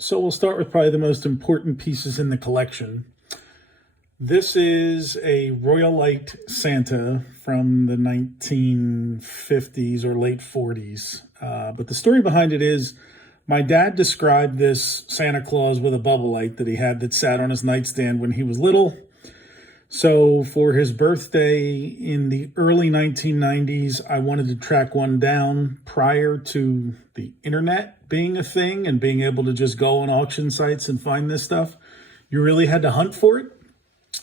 So we'll start with probably the most important pieces in the collection. This is a Royalite Santa from the 1950s or late 40s. But the story behind it is my dad described this Santa Claus with a bubble light that he had that sat on his nightstand when he was little. So for his birthday in the early 1990s, I wanted to track one down prior to the internet being a thing and being able to just go on auction sites and find this stuff. You really had to hunt for it.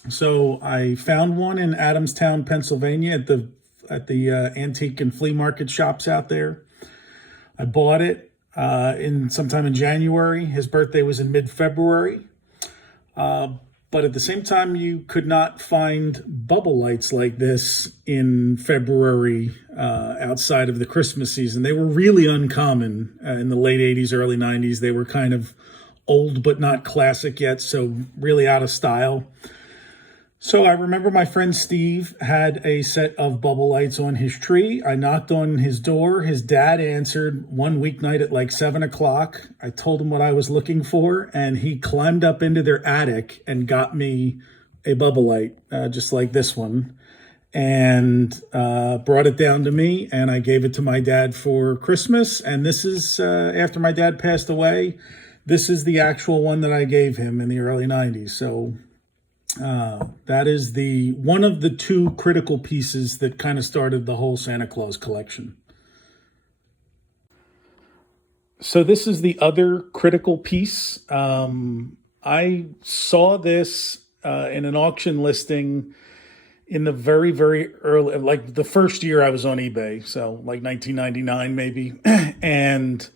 So I found one in Adamstown, Pennsylvania at the antique and flea market shops out there. I bought it in sometime in January. His birthday was in mid-February. But at the same time, you could not find bubble lights like this in February outside of the Christmas season. They were really uncommon in the late 80s, early 90s. They were kind of old but not classic yet, so really out of style. So I remember my friend Steve had a set of bubble lights on his tree. I knocked on his door. His dad answered one weeknight at like 7 o'clock. I told him what I was looking for, and he climbed up into their attic and got me a bubble light, just like this one, and brought it down to me, and I gave it to my dad for Christmas. And this is after my dad passed away. This is the actual one that I gave him in the early 90s. So that is the one of the two critical pieces that kind of started the whole Santa Claus collection. So this is the other critical piece. I saw this in an auction listing in the very, very early, like the first year I was on eBay, so like 1999 maybe, and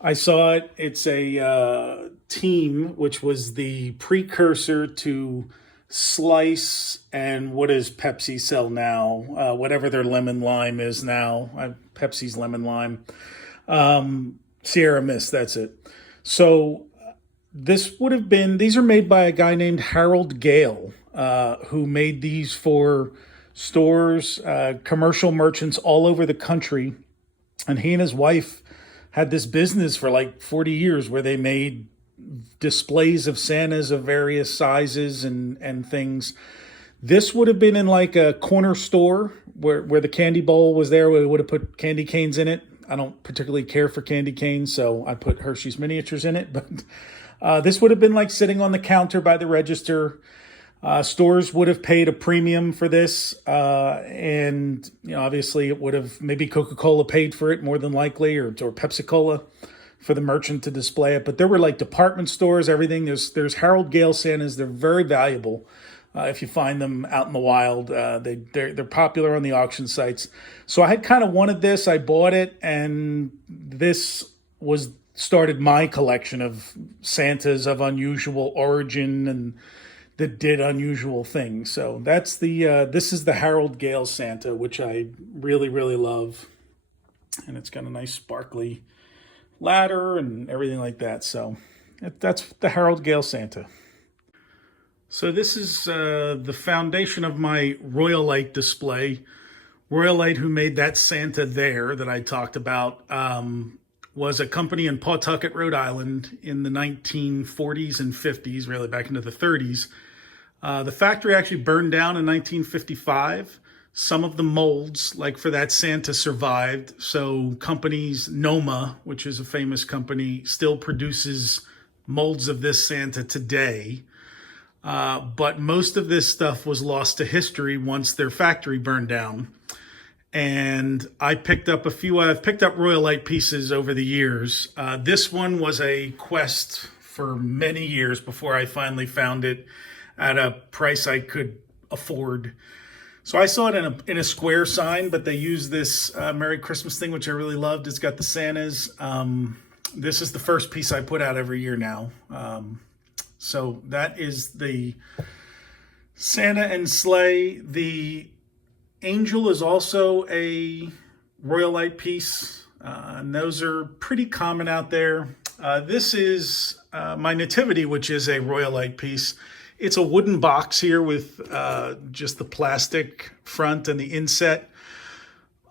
I saw it. It's a team, which was the precursor to Slice and what does Pepsi sell now? Whatever their lemon lime is now. Pepsi's lemon lime. Sierra Mist, that's it. So this would have been, these are made by a guy named Harold Gale, who made these for stores, commercial merchants all over the country. And he and his wife had this business for like 40 years where they made displays of Santas of various sizes and things. This would have been in like a corner store where the candy bowl was there, where we would have put candy canes in it. I don't particularly care for candy canes, so I put Hershey's miniatures in it. But this would have been like sitting on the counter by the register. Stores would have paid a premium for this, and obviously it would have, maybe Coca-Cola paid for it more than likely, or Pepsi-Cola for the merchant to display it. But there were like department stores, everything. There's Harold Gale Santas. They're very valuable if you find them out in the wild. They're popular on the auction sites. So I had kind of wanted this. I bought it, and this started my collection of Santas of unusual origin and that did unusual things. So that's this is the Harold Gale Santa, which I really, really love. And it's got a nice sparkly ladder and everything like that. So that's the Harold Gale Santa. So this is the foundation of my Royalite display. Royalite, who made that Santa there that I talked about, was a company in Pawtucket, Rhode Island in the 1940s and 50s, really back into the 30s. The factory actually burned down in 1955. Some of the molds, like for that Santa, survived. So companies, Noma, which is a famous company, still produces molds of this Santa today. But most of this stuff was lost to history once their factory burned down. And I've picked up Royalite pieces over the years. This one was a quest for many years before I finally found it at a price I could afford. So I saw it in a square sign, but they used this Merry Christmas thing, which I really loved. It's got the Santas. This is the first piece I put out every year now. So that is the Santa and Sleigh. The Angel is also a Royalite piece, and those are pretty common out there. This is my Nativity, which is a Royalite piece. It's a wooden box here with just the plastic front and the inset.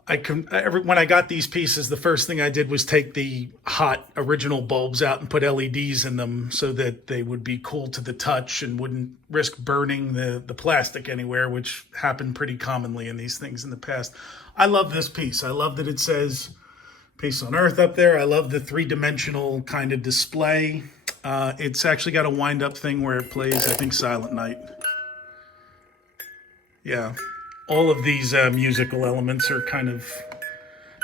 when I got these pieces, the first thing I did was take the hot original bulbs out and put LEDs in them so that they would be cool to the touch and wouldn't risk burning the plastic anywhere, which happened pretty commonly in these things in the past. I love this piece. I love that it says Peace on Earth up there. I love the three-dimensional kind of display. It's actually got a wind-up thing where it plays, I think, Silent Night. Yeah. All of these musical elements are kind of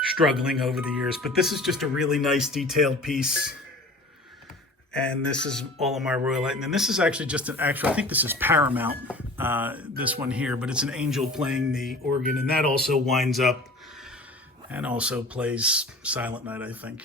struggling over the years, but this is just a really nice detailed piece. And this is all of my Royal Light. And this is actually just an actual, I think this is Paramount, this one here, but it's an angel playing the organ, and that also winds up and also plays Silent Night, I think.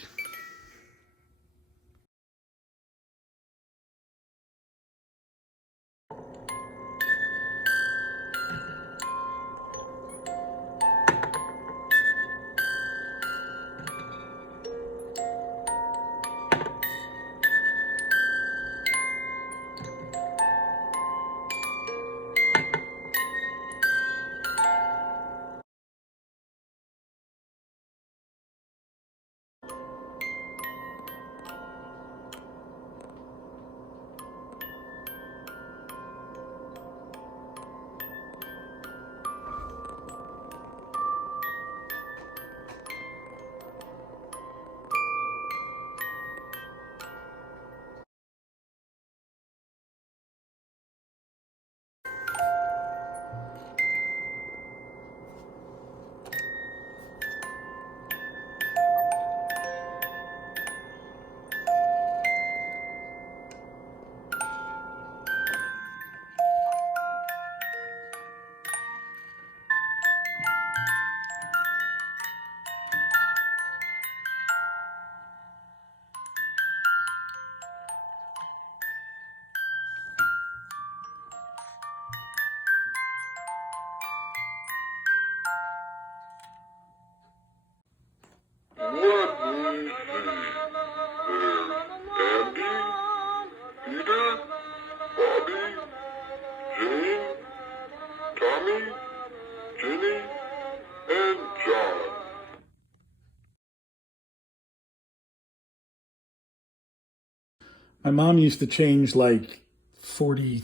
My mom used to change like 30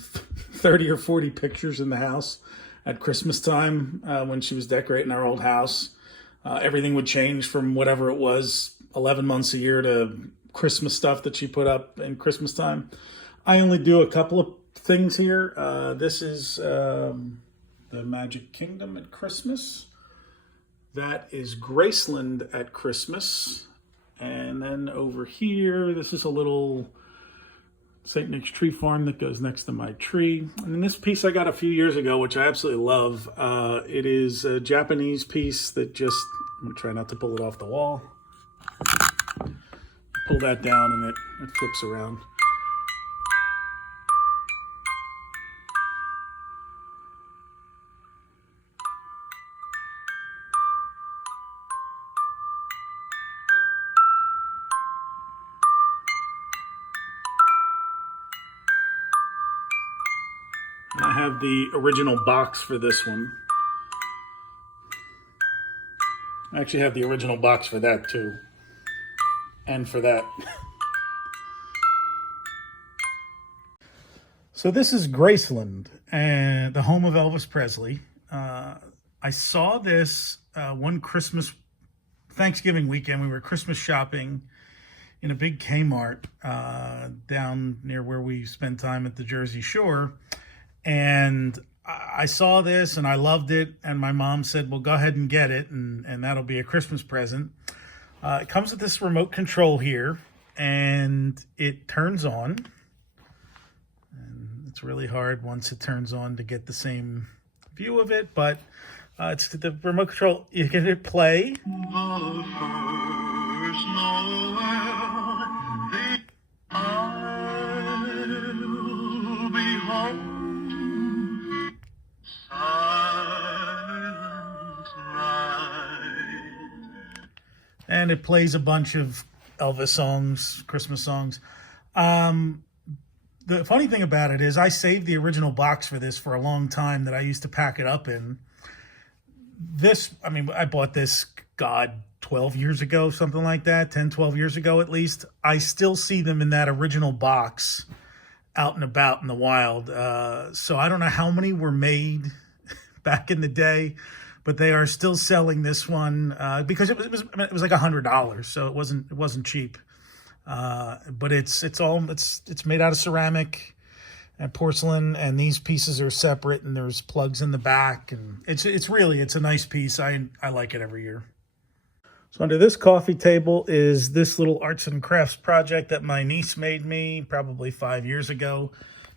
or 40 pictures in the house at Christmas time when she was decorating our old house. Everything would change from whatever it was, 11 months a year, to Christmas stuff that she put up in Christmas time. I only do a couple of things here. This is the Magic Kingdom at Christmas. That is Graceland at Christmas. And then over here, this is a little St. Nick's tree farm that goes next to my tree. And then this piece I got a few years ago, which I absolutely love. It is a Japanese piece that just, I'm gonna try not to pull it off the wall. Pull that down and it flips around. And I have the original box for this one. I actually have the original box for that too. And for that. So this is Graceland, the home of Elvis Presley. I saw this one Christmas, Thanksgiving weekend. We were Christmas shopping in a big Kmart down near where we spend time at the Jersey Shore. And I saw this and I loved it. And my mom said, well, go ahead and get it. And that'll be a Christmas present. It comes with this remote control here. And it turns on. And it's really hard once it turns on to get the same view of it. But it's the remote control. You can hit play. And it plays a bunch of Elvis songs, Christmas songs. The funny thing about it is I saved the original box for this for a long time that I used to pack it up in. This, I mean, I bought this, God, 12 years ago, something like that, 10, 12 years ago at least. I still see them in that original box out and about in the wild. So I don't know how many were made back in the day, but they are still selling this one because it was like $100, so it wasn't cheap. But it's made out of ceramic and porcelain, and these pieces are separate, and there's plugs in the back, and it's a nice piece. I like it every year. So under this coffee table is this little arts and crafts project that my niece made me probably 5 years ago.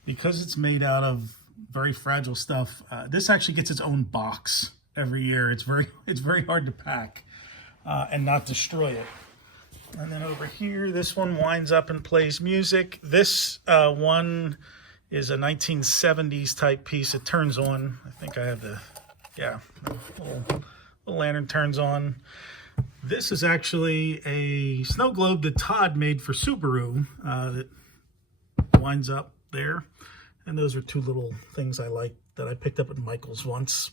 Because it's made out of very fragile stuff, this actually gets its own box every year. It's very hard to pack and not destroy it. And then over here, this one winds up and plays music. This one is a 1970s type piece. It turns on. I think I have the little lantern turns on. This is actually a snow globe that Todd made for Subaru that winds up there. And those are two little things I like that I picked up at Michael's once.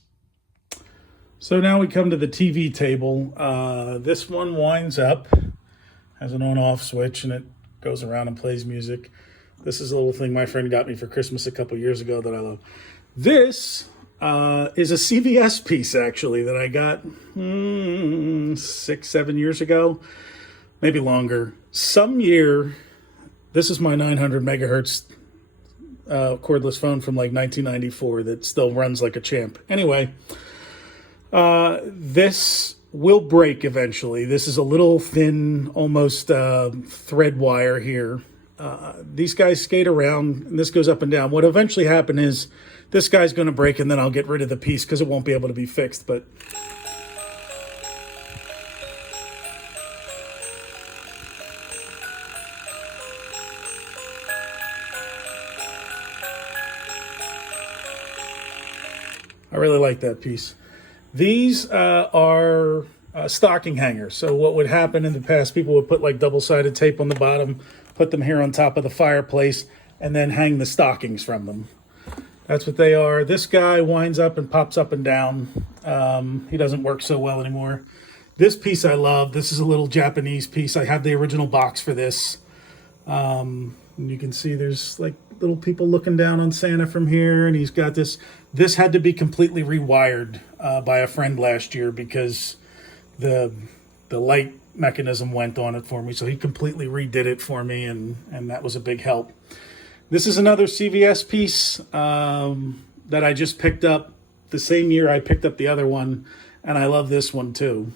So now we come to the TV table. This one winds up, has an on-off switch, and it goes around and plays music. This is a little thing my friend got me for Christmas a couple years ago that I love. This is a CVS piece, actually, that I got 6, 7 years ago, maybe longer. Some year, this is my 900 megahertz cordless phone from like 1994 that still runs like a champ. Anyway, this will break eventually. This is a little thin, almost thread wire here. These guys skate around, and this goes up and down. What eventually happen is this guy's going to break, and then I'll get rid of the piece because it won't be able to be fixed. But I really like that piece. These are stocking hangers. So what would happen in the past, people would put like double-sided tape on the bottom, put them here on top of the fireplace, and then hang the stockings from them. That's what they are. This guy winds up and pops up and down. He doesn't work so well anymore. This piece I love. This is a little Japanese piece. I have the original box for this. And you can see there's like little people looking down on Santa from here, and he's got this. This had to be completely rewired by a friend last year because the light mechanism went on it for me. So he completely redid it for me, and that was a big help. This is another CVS piece that I just picked up the same year I picked up the other one, and I love this one too.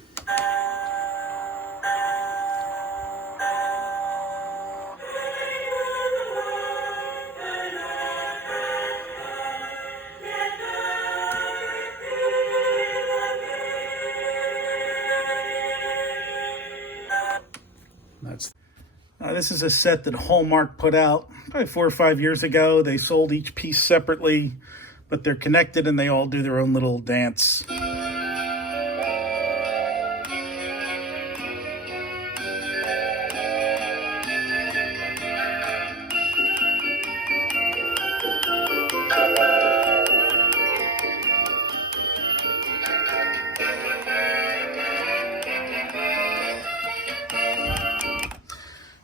This is a set that Hallmark put out probably 4 or 5 years ago. They sold each piece separately, but they're connected and they all do their own little dance.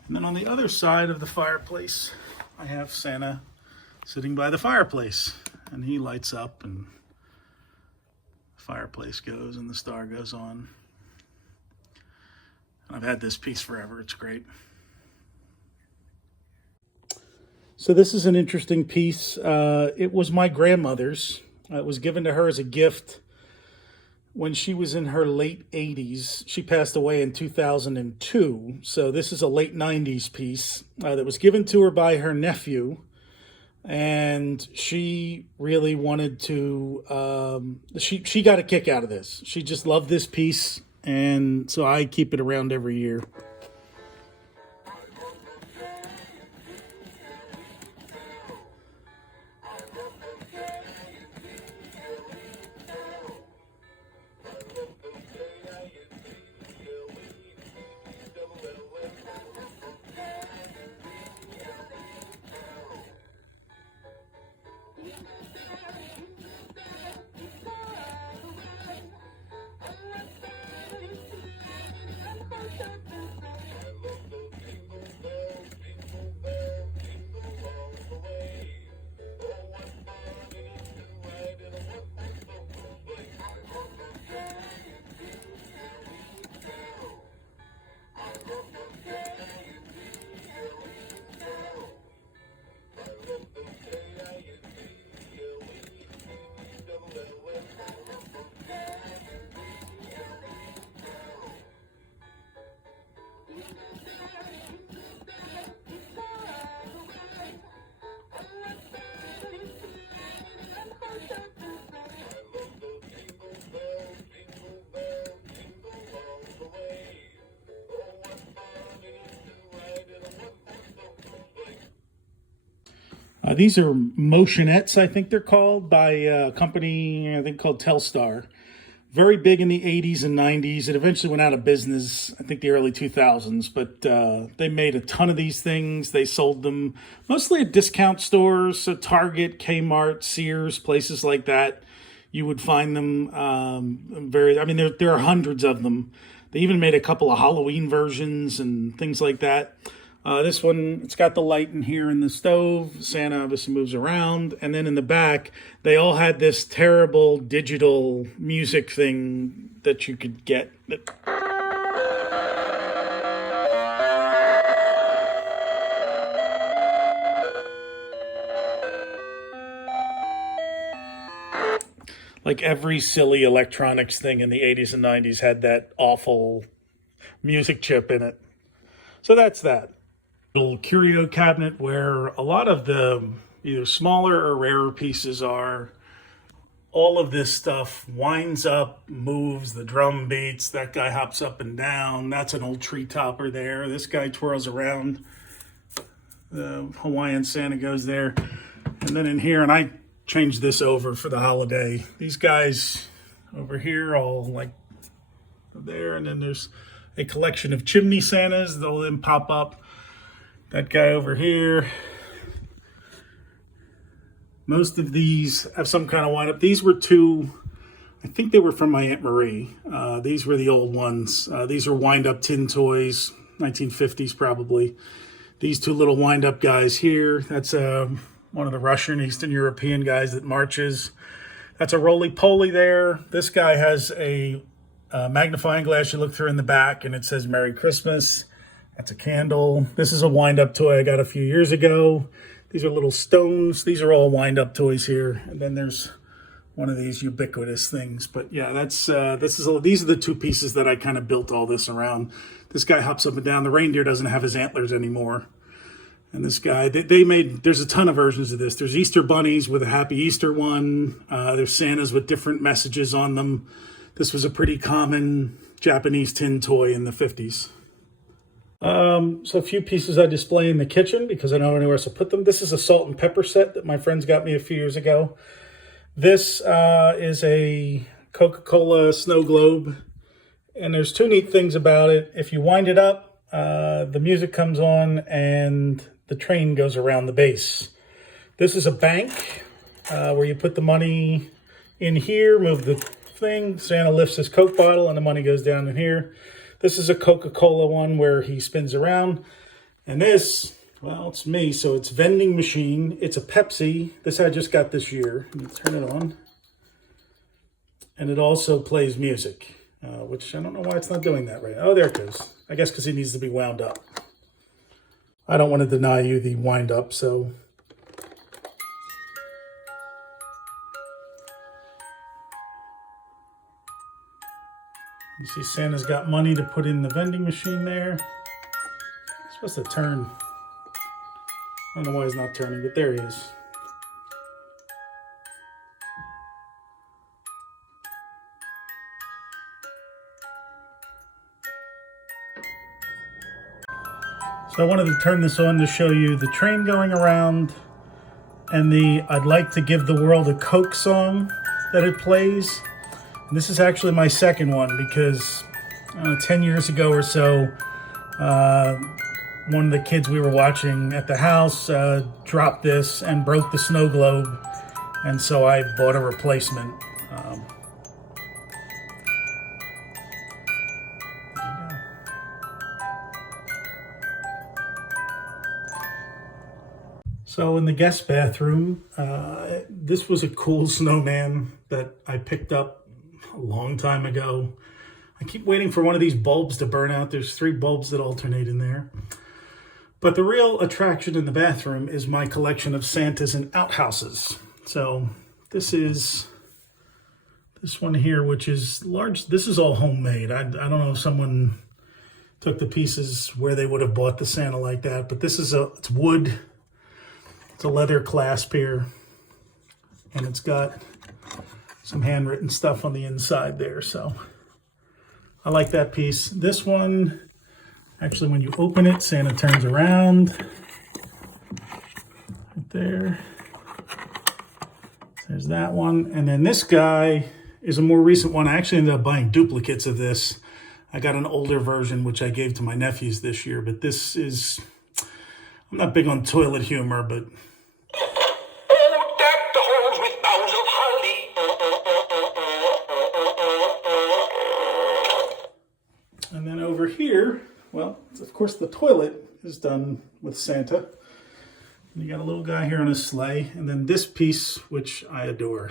And then on the other side of the fireplace, I have Santa sitting by the fireplace, and he lights up and the fireplace goes and the star goes on. And I've had this piece forever. It's great. So this is an interesting piece. It was my grandmother's. It was given to her as a gift when she was in her late 80s. She passed away in 2002. So this is a late 90s piece that was given to her by her nephew. And she really wanted to, she got a kick out of this. She just loved this piece. And so I keep it around every year. These are Motionettes, I think they're called, by a company, I think, called Telstar. Very big in the 80s and 90s. It eventually went out of business, I think the early 2000s, but they made a ton of these things. They sold them mostly at discount stores, so Target, Kmart, Sears, places like that. You would find them there are hundreds of them. They even made a couple of Halloween versions and things like that. This one, it's got the light in here in the stove. Santa obviously moves around. And then in the back, they all had this terrible digital music thing that you could get. Like every silly electronics thing in the 80s and 90s had that awful music chip in it. So that's that. Little curio cabinet where a lot of the either smaller or rarer pieces are. All of this stuff winds up, moves, the drum beats, that guy hops up and down. That's an old tree topper there. This guy twirls around. The Hawaiian Santa goes there. And then in here, and I changed this over for the holiday. These guys over here all like there, and then there's a collection of chimney Santas. They'll then pop up. That guy over here. Most of these have some kind of wind-up. These were two, I think they were from my Aunt Marie. These were the old ones. These are wind-up tin toys, 1950s probably. These two little wind-up guys here. That's one of the Russian, Eastern European guys that marches. That's a roly-poly there. This guy has a magnifying glass you look through in the back, and it says Merry Christmas. That's a candle. This is a wind-up toy I got a few years ago. These are little stones. These are all wind-up toys here. And then there's one of these ubiquitous things. But yeah, these are the two pieces that I kind of built all this around. This guy hops up and down. The reindeer doesn't have his antlers anymore. And this guy, there's a ton of versions of this. There's Easter bunnies with a Happy Easter one. There's Santas with different messages on them. This was a pretty common Japanese tin toy in the 50s. So a few pieces I display in the kitchen because I don't know anywhere else to put them. This is a salt and pepper set that my friends got me a few years ago. This is a Coca-Cola snow globe. And there's two neat things about it. If you wind it up, the music comes on and the train goes around the base. This is a bank where you put the money in here, move the thing. Santa lifts his Coke bottle and the money goes down in here. This is a Coca-Cola one where he spins around. And this, well, it's me, so it's vending machine. It's a Pepsi. This I just got this year. Let me turn it on. And it also plays music, which I don't know why it's not doing that right now. Oh, there it goes. I guess because it needs to be wound up. I don't want to deny you the wind up, so... You see Santa's got money to put in the vending machine there. It's supposed to turn. I don't know why he's not turning, but there he is. So I wanted to turn this on to show you the train going around and the I'd Like to Give the World a Coke song that it plays. This is actually my second one because 10 years ago or so, one of the kids we were watching at the house dropped this and broke the snow globe, and so I bought a replacement. So in the guest bathroom, this was a cool snowman that I picked up a long time ago. I keep waiting for one of these bulbs to burn out. There's 3 bulbs that alternate in there. But the real attraction in the bathroom is my collection of Santas and outhouses. So this is this one here, which is large. This is all homemade. I don't know if someone took the pieces where they would have bought the Santa like that, but this is it's wood. It's a leather clasp here, and it's got some handwritten stuff on the inside there, so I like that piece. This one, actually when you open it, Santa turns around. Right there. There's that one. And then this guy is a more recent one. I actually ended up buying duplicates of this. I got an older version, which I gave to my nephews this year. But this is, I'm not big on toilet humor, but... Oh, deck the halls with boughs of holly. And then over here, well, of course the toilet is done with Santa. You got a little guy here on his sleigh, and then this piece, which I adore.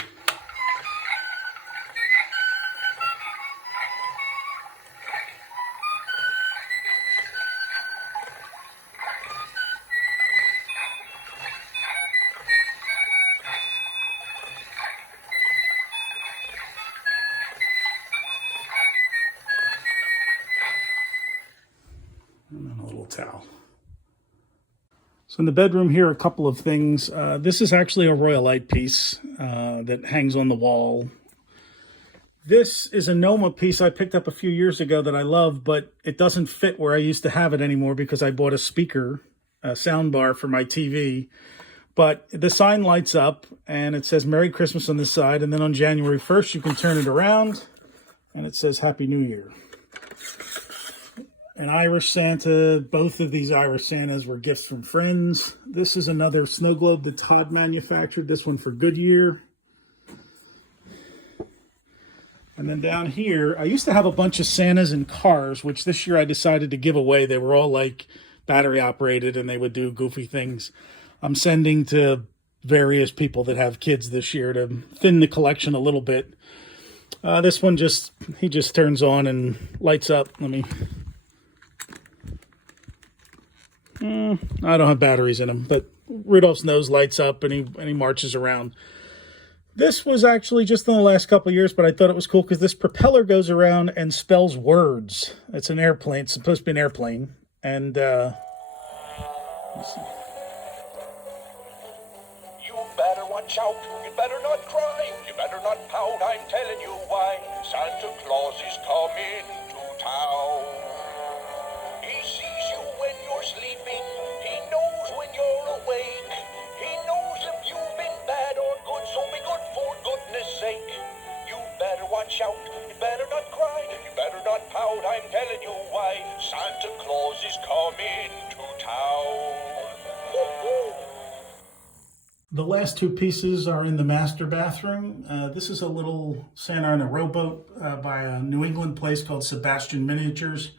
And then a little towel. So in the bedroom here, a couple of things. This is actually a Royalite piece that hangs on the wall. This is a Noma piece I picked up a few years ago that I love, but it doesn't fit where I used to have it anymore because I bought a speaker, a sound bar for my TV. But the sign lights up and it says Merry Christmas on this side. And then on January 1st, you can turn it around and it says Happy New Year. An Irish Santa. Both of these Irish Santas were gifts from friends. This is another snow globe that Todd manufactured. This one for Goodyear. And then down here, I used to have a bunch of Santas in cars, which this year I decided to give away. They were all like battery operated and they would do goofy things. I'm sending to various people that have kids this year to thin the collection a little bit. This one he just turns on and lights up. I don't have batteries in him, but Rudolph's nose lights up and he marches around. This was actually just in the last couple of years, but I thought it was cool because this propeller goes around and spells words. It's an airplane. It's supposed to be an airplane. And, let's see. You better watch out. You better not cry. You better not pout. I'm telling you why. Santa Claus is coming to town. He sees you when you're sleeping. He knows when you're awake. He knows if you've been bad or good, so be good for goodness sake. You better watch out. You better not cry. You better not pout. I'm telling you why. Santa Claus is coming to town. Woo-hoo. The last two pieces are in the master bathroom. This is a little Santa on a rowboat by a New England place called Sebastian Miniatures.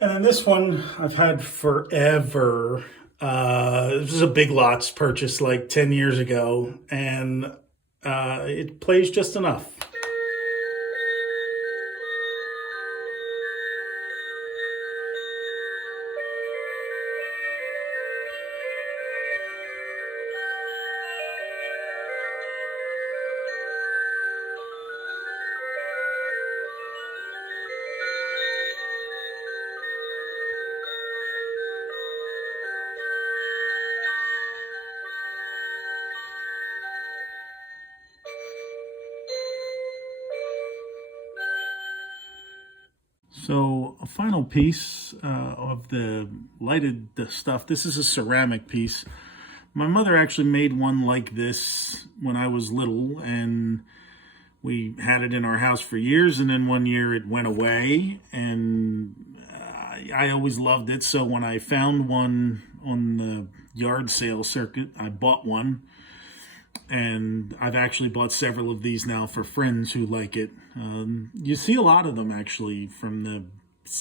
And then this one I've had forever. This is a Big Lots purchase like 10 years ago, and it plays just enough. So a final piece of the lighted stuff. This is a ceramic piece. My mother actually made one like this when I was little, and we had it in our house for years, and then one year it went away, and I always loved it. So when I found one on the yard sale circuit, I bought one. And I've actually bought several of these now for friends who like it. You see a lot of them actually from the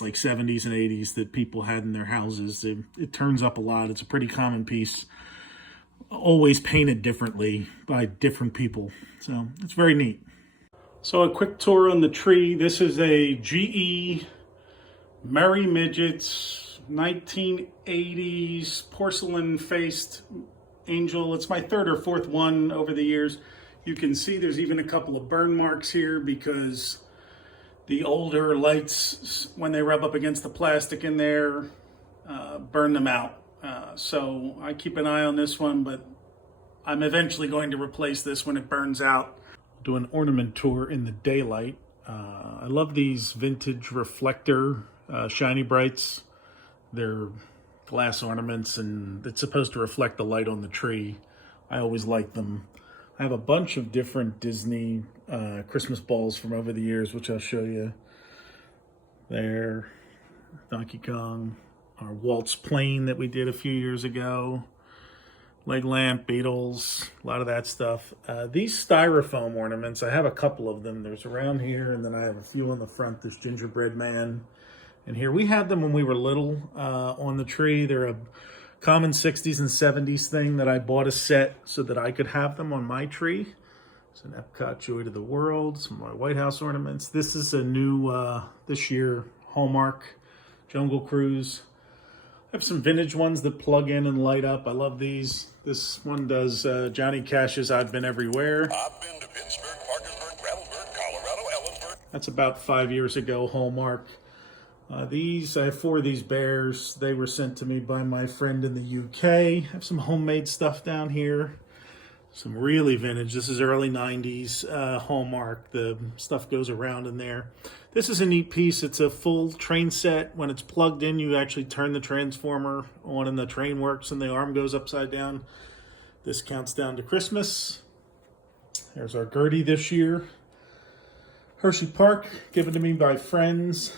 like 70s and 80s that people had in their houses. It turns up a lot. It's a pretty common piece. Always painted differently by different people. So it's very neat. So a quick tour on the tree. This is a GE Merry Midgets 1980s porcelain faced angel. It's my third or fourth one over the years. You can see there's even a couple of burn marks here because the older lights, when they rub up against the plastic in there, burn them out. So I keep an eye on this one, but I'm eventually going to replace this when it burns out. Do an ornament tour in the daylight. I love these vintage reflector shiny brights. They're glass ornaments, and it's supposed to reflect the light on the tree. I always like them. I have a bunch of different Disney Christmas balls from over the years, which I'll show you. There, Donkey Kong, our Waltz plane that we did a few years ago, leg lamp, Beatles, a lot of that stuff. These styrofoam ornaments, I have a couple of them. There's around here, and then I have a few on the front, this gingerbread man. And here, we had them when we were little on the tree. They're a common 60s and 70s thing that I bought a set so that I could have them on my tree. It's an Epcot Joy to the World, some of my White House ornaments. This is a new, this year, Hallmark Jungle Cruise. I have some vintage ones that plug in and light up. I love these. This one does Johnny Cash's I've Been Everywhere. I've been to Pittsburgh, Parkersburg, Gravelburg, Colorado, Ellensburg. That's about 5 years ago, Hallmark. I have 4 of these bears. They were sent to me by my friend in the UK. I have some homemade stuff down here. Some really vintage. This is early 90s Hallmark. The stuff goes around in there. This is a neat piece. It's a full train set. When it's plugged in, you actually turn the transformer on and the train works and the arm goes upside down. This counts down to Christmas. There's our Gertie this year. Hershey Park, given to me by friends.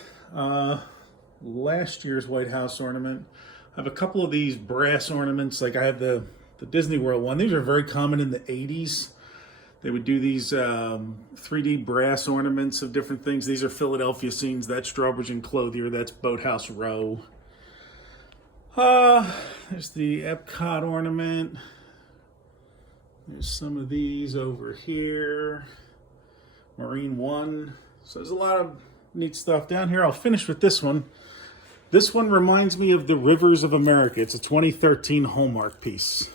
Last year's White House ornament. I have a couple of these brass ornaments. Like I have the Disney World one. These are very common in the 80s. They would do these 3D brass ornaments of different things. These are Philadelphia scenes. That's Drawbridge and Clothier. That's Boathouse Row. There's the Epcot ornament. There's some of these over here. Marine One. So there's a lot of neat stuff down here. I'll finish with this one. This one reminds me of the Rivers of America. It's a 2013 Hallmark piece.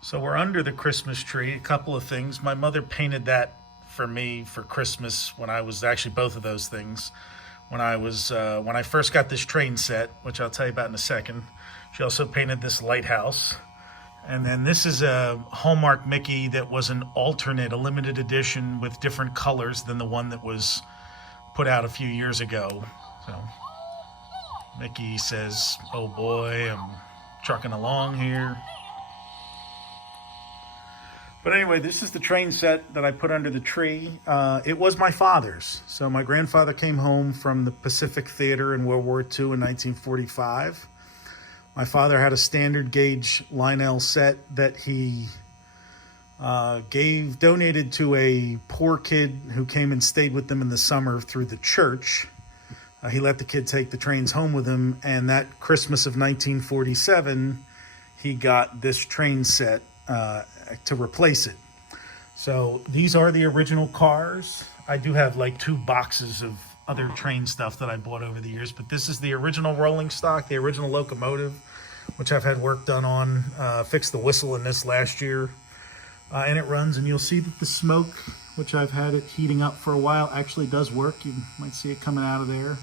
So we're under the Christmas tree. A couple of things. My mother painted that for me for Christmas when I was actually both of those things. When I first got this train set, which I'll tell you about in a second. She also painted this lighthouse. And then this is a Hallmark Mickey that was an alternate, a limited edition with different colors than the one that was put out a few years ago. So Mickey says, "Oh boy, I'm trucking along here." But anyway, this is the train set that I put under the tree. It was my father's. So my grandfather came home from the Pacific Theater in World War II in 1945. My father had a standard gauge Lionel set that he donated to a poor kid who came and stayed with them in the summer through the church. He let the kid take the trains home with him, and that Christmas of 1947, he got this train set to replace it. So these are the original cars. I do have like 2 boxes of other train stuff that I bought over the years, but this is the original rolling stock, the original locomotive, which I've had work done on. Fixed the whistle in this last year, and it runs, and you'll see that the smoke, which I've had it heating up for a while, actually does work. You might see it coming out of there.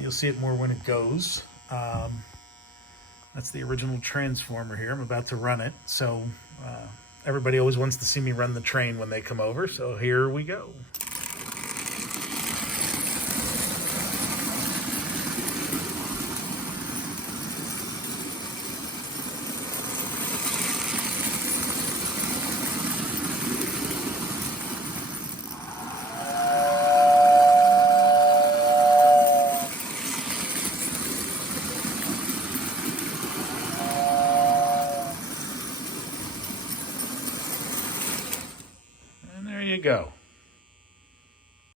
You'll see it more when it goes. That's the original transformer here. I'm about to run it. So everybody always wants to see me run the train when they come over. So here we go. There you go.